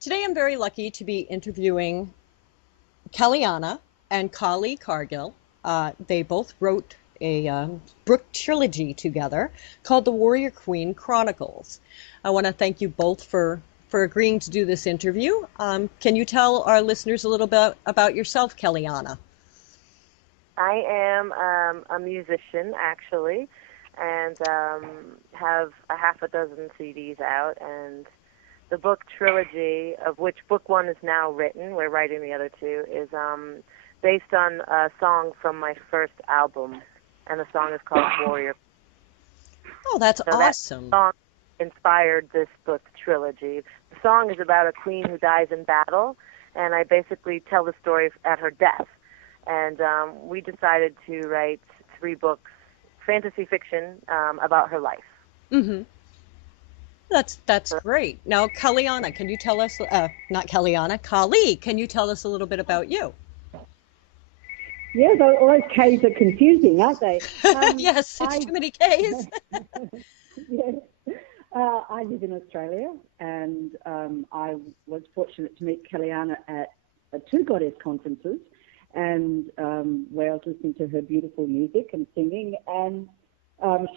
Today I'm very lucky to be interviewing Kellianna and Kaalii Cargil. They both wrote a book trilogy together called The Warrior Queen Chronicles. I want to thank you both for agreeing to do this interview. Can you tell our listeners a little bit about yourself, Kellianna? I am a musician, actually, and have a half a dozen CDs out. And the book trilogy, of which book one is now written, we're writing the other two, is based on a song from my first album, and the song is called Warrior. Oh, that's So awesome. that song inspired this book trilogy. The song is about a queen who dies in battle, and I basically tell the story at her death. And we decided to write 3 books, fantasy fiction, about her life. Mm-hmm. That's great. Now, Kellianna, can you tell us, not Kellianna, Kaalii, can you tell us a little bit about you? Yeah, all those K's are confusing, aren't they? Yes, it's too many K's. Yes. I live in Australia, and I was fortunate to meet Kellianna at 2 goddess conferences, and where I was listening to her beautiful music and singing, and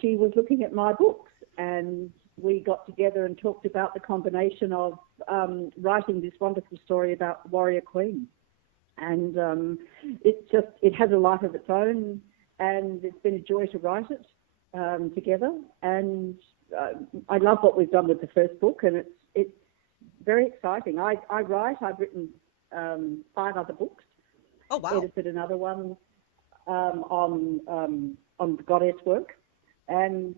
she was looking at my books, and we got together and talked about the combination of writing this wonderful story about warrior queens. And it has a life of its own, and it's been a joy to write it together. And I love what we've done with the first book, and it's very exciting. I've written 5 other books. Oh, wow. Edited another one on the goddess work, and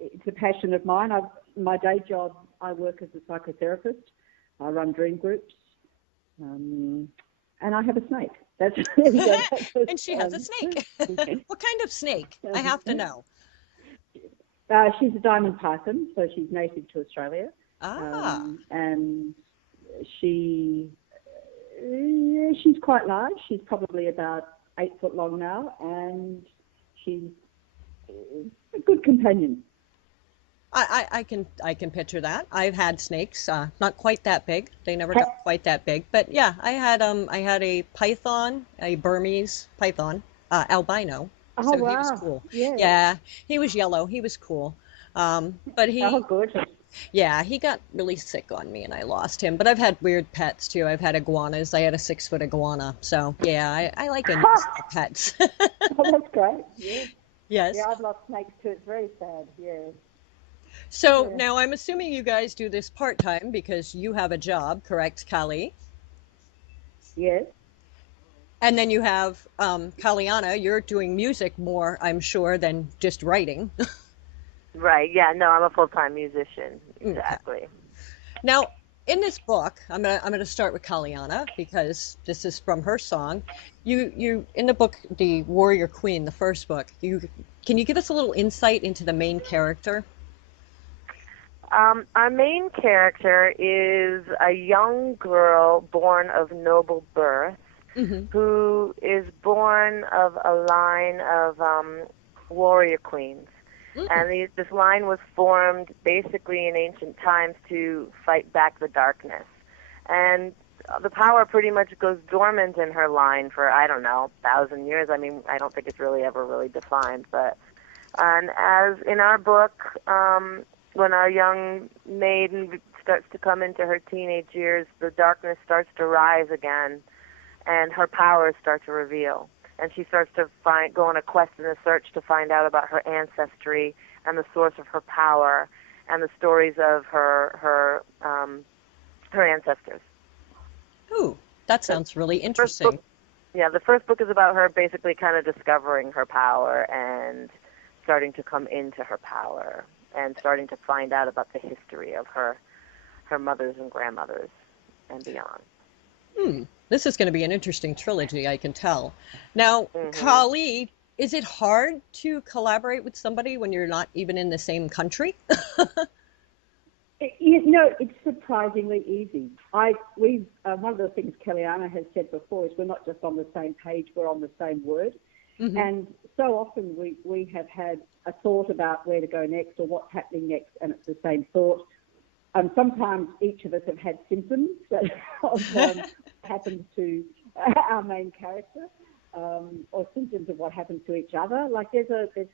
it's a passion of mine. My day job, I work as a psychotherapist. I run dream groups. And I have a snake. There you go. And she has a snake. What kind of snake? I have to know. She's a diamond python, so she's native to Australia. And she's quite large. She's probably about 8 foot long now, and she's a good companion. I can picture that. I've had snakes, not quite that big. They never got quite that big, but yeah, I had a python, a Burmese python, albino. Oh, So wow. he was cool. Yeah. Yeah, he was yellow. He was cool. But gorgeous. Yeah, he got really sick on me and I lost him. But I've had weird pets too. I've had iguanas. I had a 6-foot iguana. So yeah, I like pets. Oh, that's great. Yeah. Yes. Yeah, I've lost snakes too. It's very sad. Yeah. So now I'm assuming you guys do this part-time because you have a job, correct, Kaalii? Yes. And then you have Kellianna, you're doing music more, I'm sure, than just writing. Right. Yeah. No, I'm a full-time musician. Exactly. Okay. Now, in this book, I'm gonna start with Kellianna because this is from her song. You in the book, The Warrior Queen, the first book. Can you give us a little insight into the main character? Our main character is a young girl born of noble birth, who is born of a line of warrior queens. And this line was formed basically in ancient times to fight back the darkness. And the power pretty much goes dormant in her line for, I don't know, 1,000 years. I mean, I don't think it's really ever really defined. And as in our book, when our young maiden starts to come into her teenage years, the darkness starts to rise again, and her powers start to reveal. And she starts to go on a quest and a search to find out about her ancestry and the source of her power and the stories of her ancestors. Ooh, that sounds really interesting. The first book is about her basically kind of discovering her power and starting to come into her power and starting to find out about the history of her mothers and grandmothers and beyond. This is going to be an interesting trilogy, I can tell. Now, Kaalii, is it hard to collaborate with somebody when you're not even in the same country? It's surprisingly easy. One of the things Kellianna has said before is we're not just on the same page, we're on the same word. And so often we have had a thought about where to go next or what's happening next, and it's the same thought. sometimes each of us have had symptoms that happens to our main character, or symptoms of what happens to each other. Like there's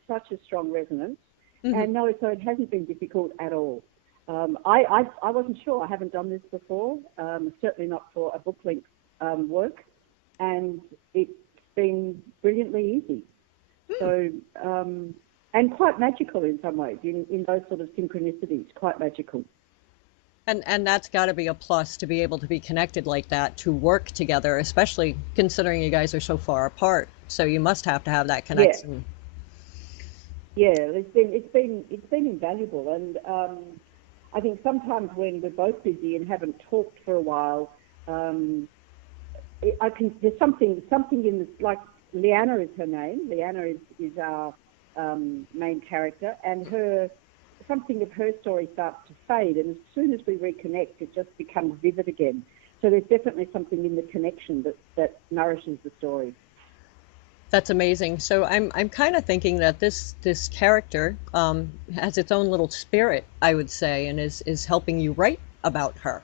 such a strong resonance, and no, so it hasn't been difficult at all. I wasn't sure. I haven't done this before, certainly not for a book length work, and it's been brilliantly easy. So, and quite magical in some ways, in those sort of synchronicities, quite magical. And that's got to be a plus to be able to be connected like that, to work together, especially considering you guys are so far apart. So you must have to have that connection. Yeah, it's been invaluable, and I think sometimes when we're both busy and haven't talked for a while, there's something in this, like Leanna is her name. Leanna is our main character, and something of her story starts to fade, and as soon as we reconnect, it just becomes vivid again. So there's definitely something in the connection that nourishes the story. That's amazing. So I'm kind of thinking that this character has its own little spirit, I would say, and is helping you write about her.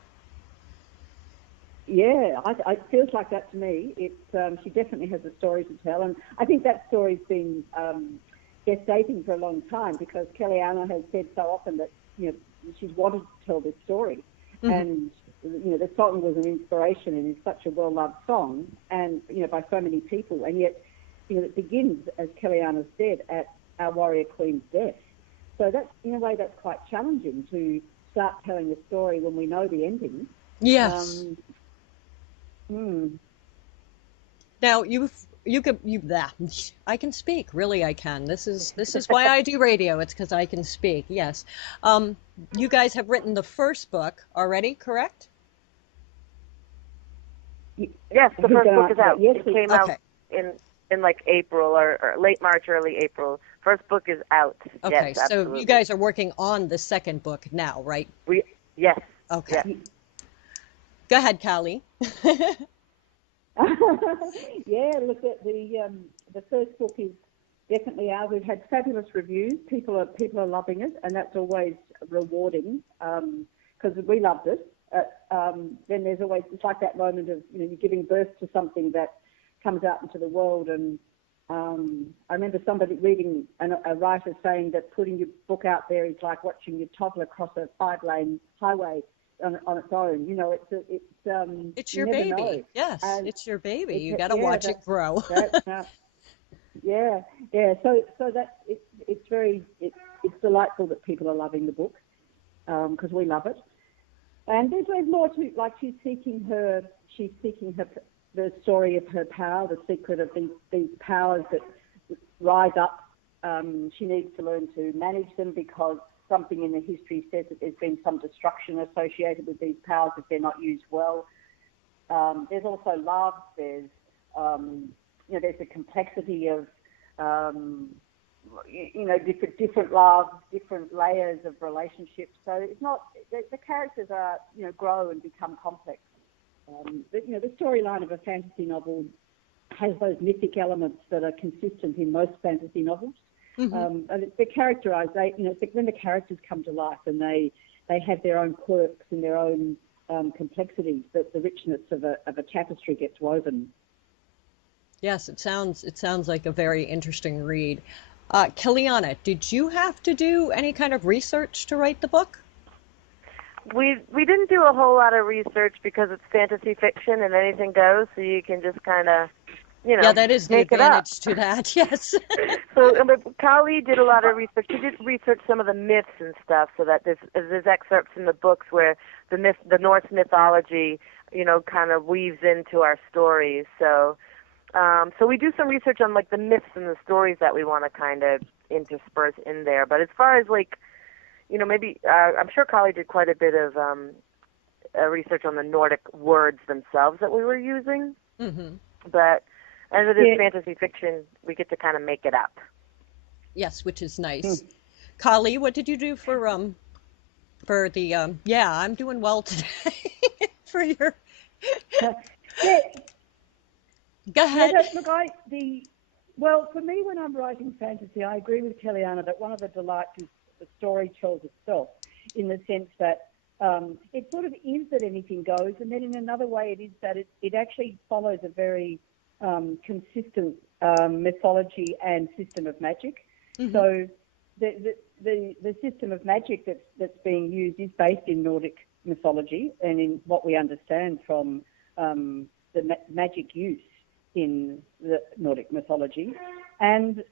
Yeah, it feels like that to me. She definitely has a story to tell, and I think that story's been gestating for a long time, because Kellianna has said so often that she's wanted to tell this story, and the song was an inspiration and is such a well-loved song, and by so many people, and yet it begins, as Kellianna said, at our warrior queen's death. So that's, in a way, that's quite challenging to start telling a story when we know the ending. Yes. Now I can speak. Really, I can. This is why I do radio. It's because I can speak. Yes. You guys have written the first book already, correct? Yes, the first book is out. Yes, it came out in like April or late March, early April. First book is out. Okay, yes, so you guys are working on the second book now, right? Yes. Okay. Yes. Go ahead, Kaalii. Yeah, look, the first book is definitely out. We've had fabulous reviews. People are loving it, and that's always rewarding, because we loved it. Then there's always, it's like that moment of you're giving birth to something that comes out into the world. And I remember somebody reading a writer saying that putting your book out there is like watching your toddler cross a 5-lane highway on its own. It's your baby. Know. Yes, and it's your baby. You got to watch it grow. Yeah. So that it's delightful that people are loving the book, because we love it. And there's more to, like, she's seeking the story of her power, the secret of these powers that rise up. She needs to learn to manage them, because something in the history says that there's been some destruction associated with these powers if they're not used well. There's also love. There's there's a complexity of different love, different layers of relationships. So it's not the characters are grow and become complex. But the storyline of a fantasy novel has those mythic elements that are consistent in most fantasy novels. And it's the characterization. It's when the characters come to life and they have their own quirks and their own complexities, that the richness of a tapestry gets woven. Yes, it sounds like a very interesting read. Kellianna, did you have to do any kind of research to write the book? We didn't do a whole lot of research, because it's fantasy fiction and anything goes, so you can just kind of yeah, that is the advantage to that. Yes. So Kaalii did a lot of research. She did research some of the myths and stuff, so that there's excerpts in the books where the Norse mythology, kind of weaves into our stories. So we do some research on like the myths and the stories that we want to kind of intersperse in there. But as far as like, maybe I'm sure Kaalii did quite a bit of research on the Nordic words themselves that we were using. But as it is fantasy fiction, we get to kind of make it up. Yes, which is nice. Kaalii, what did you do for the I'm doing well today for your Go ahead. Well, for me, when I'm writing fantasy, I agree with Kellianna that one of the delights is the story tells itself, in the sense that it sort of is that anything goes, and then in another way it is that it actually follows a very consistent mythology and system of magic. Mm-hmm. So the system of magic that's being used is based in Nordic mythology and in what we understand from the magic use in the Nordic mythology, and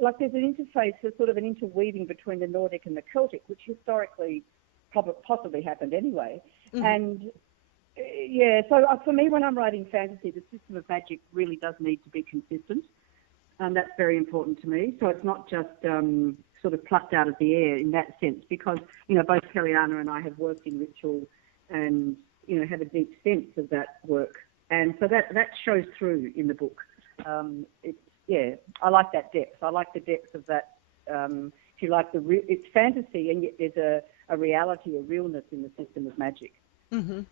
like there's an interface, there's sort of an interweaving between the Nordic and the Celtic, which historically possibly happened anyway. Mm-hmm. And so for me, when I'm writing fantasy, the system of magic really does need to be consistent, and that's very important to me. So it's not just sort of plucked out of the air in that sense, because both Kellianna and I have worked in ritual and have a deep sense of that work, and so that shows through in the book. I like that depth. I like the depth of that. If you like, it's fantasy, and yet there's a reality, a realness in the system of magic. Mm-hmm.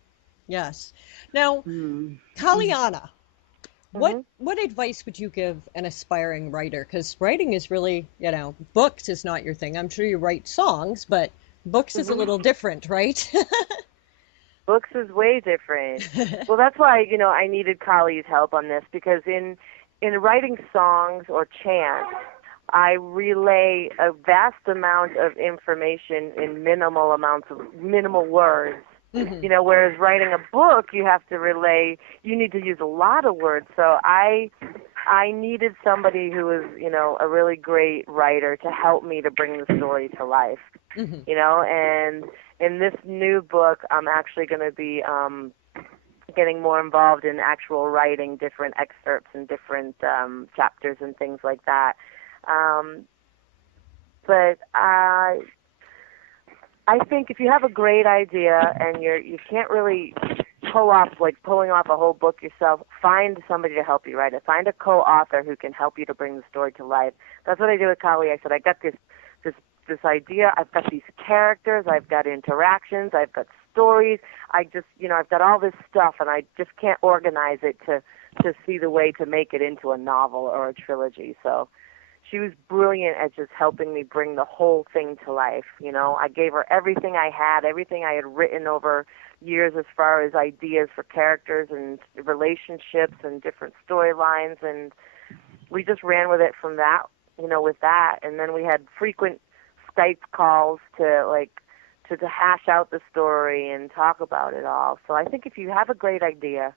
Yes. Now, Kellianna, what advice would you give an aspiring writer? Because writing is really, books is not your thing. I'm sure you write songs, but books is a little different, right? Books is way different. Well, that's why, I needed Kaalii's help on this, because in writing songs or chants, I relay a vast amount of information in minimal words. Mm-hmm. Whereas writing a book, you need to use a lot of words. So I needed somebody who was, a really great writer to help me to bring the story to life. Mm-hmm. And in this new book, I'm actually going to be getting more involved in actual writing different excerpts and different chapters and things like that. But I think if you have a great idea and you can't really pulling off a whole book yourself, find somebody to help you write it. Find a co-author who can help you to bring the story to life. That's what I did with Kaalii. I said, I got this idea. I've got these characters. I've got interactions. I've got stories. I've got all this stuff, and I just can't organize it to see the way to make it into a novel or a trilogy. So she was brilliant at just helping me bring the whole thing to life. I gave her everything I had written over years as far as ideas for characters and relationships and different storylines, and we just ran with it from that, with that. And then we had frequent Skype calls to hash out the story and talk about it all. So I think if you have a great idea,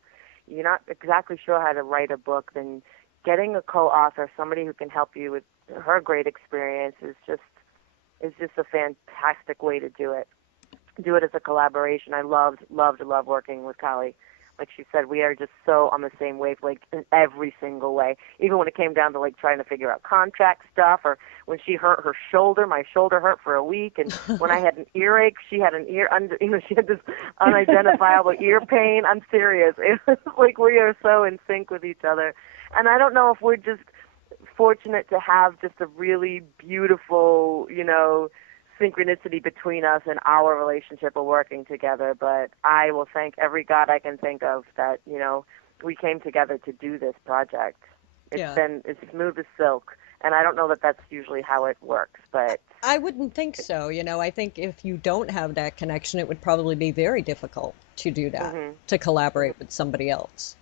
you're not exactly sure how to write a book, then getting a co-author, somebody who can help you with her great experience, is just a fantastic way to do it. Do it as a collaboration. I loved working with Kaalii. Like she said, we are just so on the same wavelength in every single way. Even when it came down to trying to figure out contract stuff, or when she hurt her shoulder, my shoulder hurt for a week, and when I had an earache, she had she had this unidentifiable ear pain. I'm serious. It was we are so in sync with each other, and I don't know if we're just fortunate to have just a really beautiful, synchronicity between us and our relationship of working together, but I will thank every God I can think of that, we came together to do this project. It's smooth as silk, and I don't know that that's usually how it works, but I wouldn't think so. I think if you don't have that connection, it would probably be very difficult to do that, mm-hmm. to collaborate with somebody else.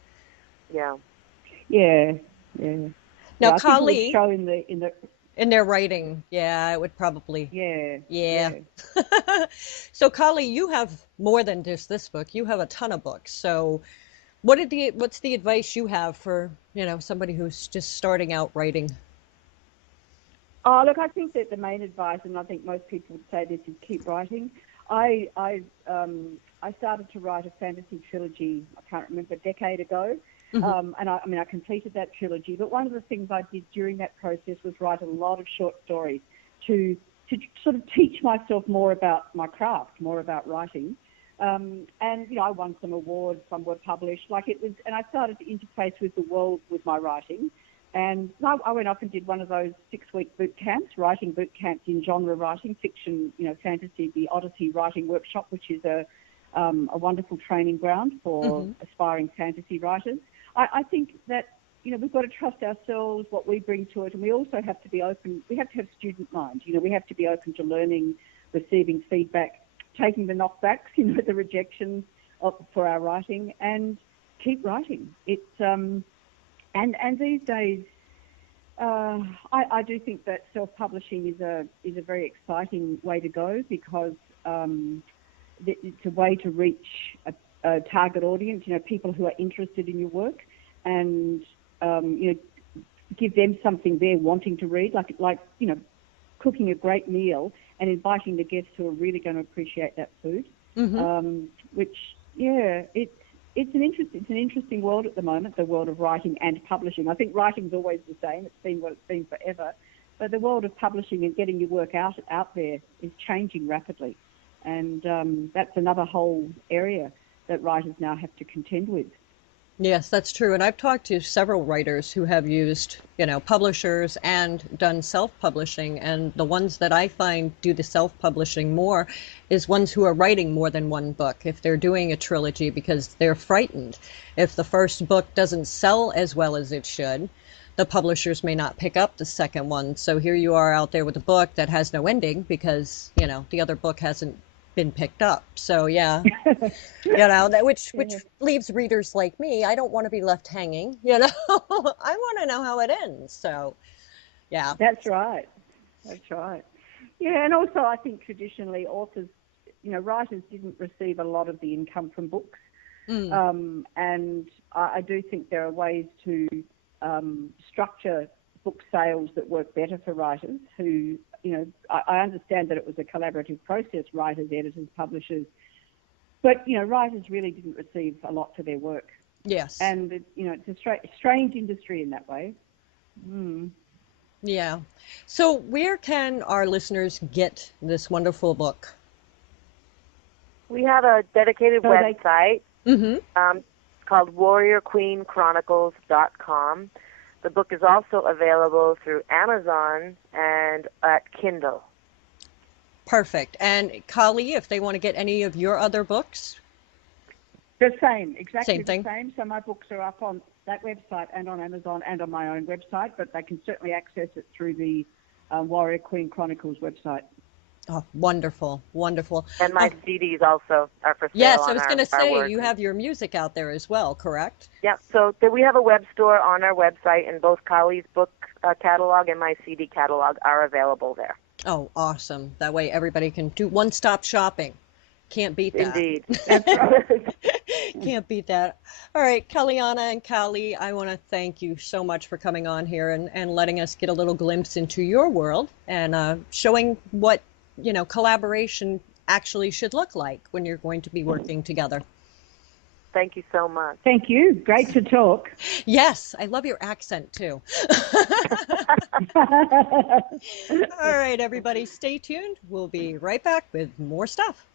Yeah. Yeah. Now, I Kaalii, think it would show in their writing, it would probably. Yeah. So, Kaalii, you have more than just this book. You have a ton of books. So, what's the advice you have for somebody who's just starting out writing? Oh, look, I think that the main advice, and I think most people would say this, is keep writing. I started to write a fantasy trilogy, I can't remember, a decade ago. Mm-hmm. And I completed that trilogy. But one of the things I did during that process was write a lot of short stories to sort of teach myself more about my craft, more about writing. And I won some awards, some were published. And I started to interface with the world with my writing. And I went off and did one of those 6-week boot camps, writing boot camps in genre writing, fiction, fantasy, the Odyssey Writing Workshop, which is a wonderful training ground for mm-hmm. aspiring fantasy writers. I think that, we've got to trust ourselves, what we bring to it, and we also have to be open. We have to have student mind. We have to be open to learning, receiving feedback, taking the knockbacks, the rejections for our writing, and keep writing. It's and these days, I do think that self-publishing is a very exciting way to go, because it's a way to reach a target audience, people who are interested in your work, and give them something they're wanting to read, like cooking a great meal and inviting the guests who are really going to appreciate that food. Which, it's an interesting world at the moment, the world of writing and publishing. I think writing's always the same. It's been what it's been forever. But the world of publishing and getting your work out there is changing rapidly. And that's another whole area that writers now have to contend with. Yes, that's true. And I've talked to several writers who have used, publishers and done self-publishing. And the ones that I find do the self-publishing more is ones who are writing more than one book, if they're doing a trilogy, because they're frightened. If the first book doesn't sell as well as it should, the publishers may not pick up the second one. So here you are out there with a book that has no ending because, the other book hasn't been picked up. So yeah, which leaves readers like me. I don't want to be left hanging, I want to know how it ends. So yeah. That's right. Yeah, and also I think traditionally authors, writers didn't receive a lot of the income from books. And I do think there are ways to structure book sales that work better for writers who, I understand that it was a collaborative process, writers, editors, publishers, but, writers really didn't receive a lot for their work. Yes. And, it's a strange industry in that way. Yeah. So where can our listeners get this wonderful book? We have a dedicated website called warriorqueenchronicles.com. The book is also available through Amazon and at Kindle. Perfect. And Kaalii, if they want to get any of your other books? The same, exactly Same thing. The same. So my books are up on that website and on Amazon and on my own website, but they can certainly access it through the Warrior Queen Chronicles website. Oh, wonderful, wonderful. And my CDs also are for sale. Yes, I was going to say, you have your music out there as well, correct? Yeah, so we have a web store on our website, and both Kaalii's book catalog and my CD catalog are available there. Oh, awesome. That way everybody can do one-stop shopping. Can't beat that. Indeed. That's right. Can't beat that. All right, Kellianna and Kaalii, I want to thank you so much for coming on here and letting us get a little glimpse into your world and showing what collaboration actually should look like when you're going to be working together. Thank you so much. Thank you. Great to talk. Yes, I love your accent too. All right, everybody, stay tuned. We'll be right back with more stuff.